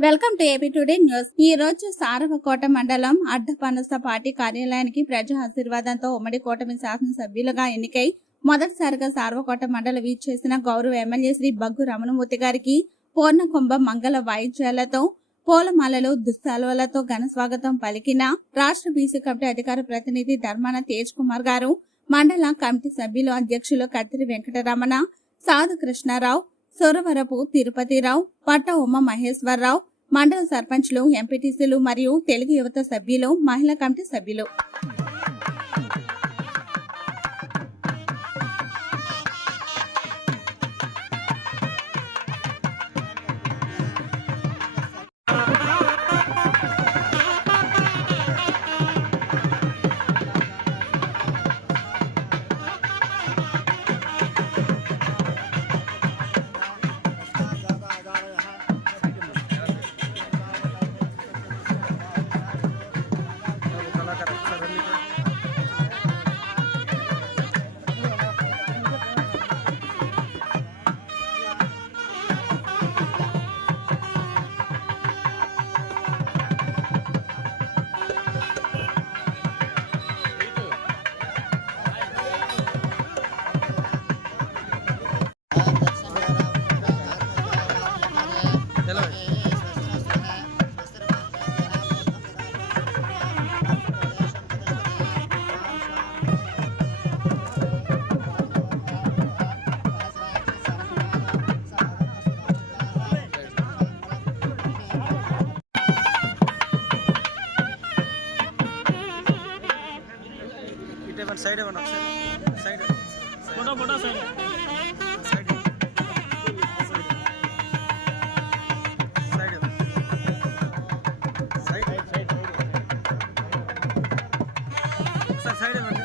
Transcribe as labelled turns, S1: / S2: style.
S1: Welcome to AP today news. ఈ రోజు సారవకోట మండలం అడ్డపనస పార్టీ కార్యాలయానికి ప్రజా ఆశీర్వాదంతో ఉమ్మడి కూటమి శాసనసభ్యులుగా ఎన్నికై మొదటిసారిగా సార్వకోట మండలం వీచ్ చేసిన గౌరవ ఎమ్మెల్యే శ్రీ బగ్గు రమణమూర్తి గారికి పూర్ణకుంభ మంగళ వాయిద్యాలతో పూలమాలలు దుస్తాలువలతో ఘన స్వాగతం పలికిన రాష్ట్ర బీసీ కమిటీ అధికార ప్రతినిధి ధర్మాన తేజ్ కుమార్ గారు మండల కమిటీ సభ్యులు అధ్యక్షులు కత్తిరి వెంకటరమణ సాధు కృష్ణారావు సురవరపు తిరుపతిరావు పట్ట ఉమ మహేశ్వరరావు మండల సర్పంచ్లు ఎంపీటీసీలు మరియు తెలుగు యువత సభ్యులు మహిళా కమిటీ సభ్యులు.
S2: Yeah. ఇవ్వండి సైడ్ ఇవ్వండి ఒకసారి? Side photo photo side side side side side ఇవ్వండి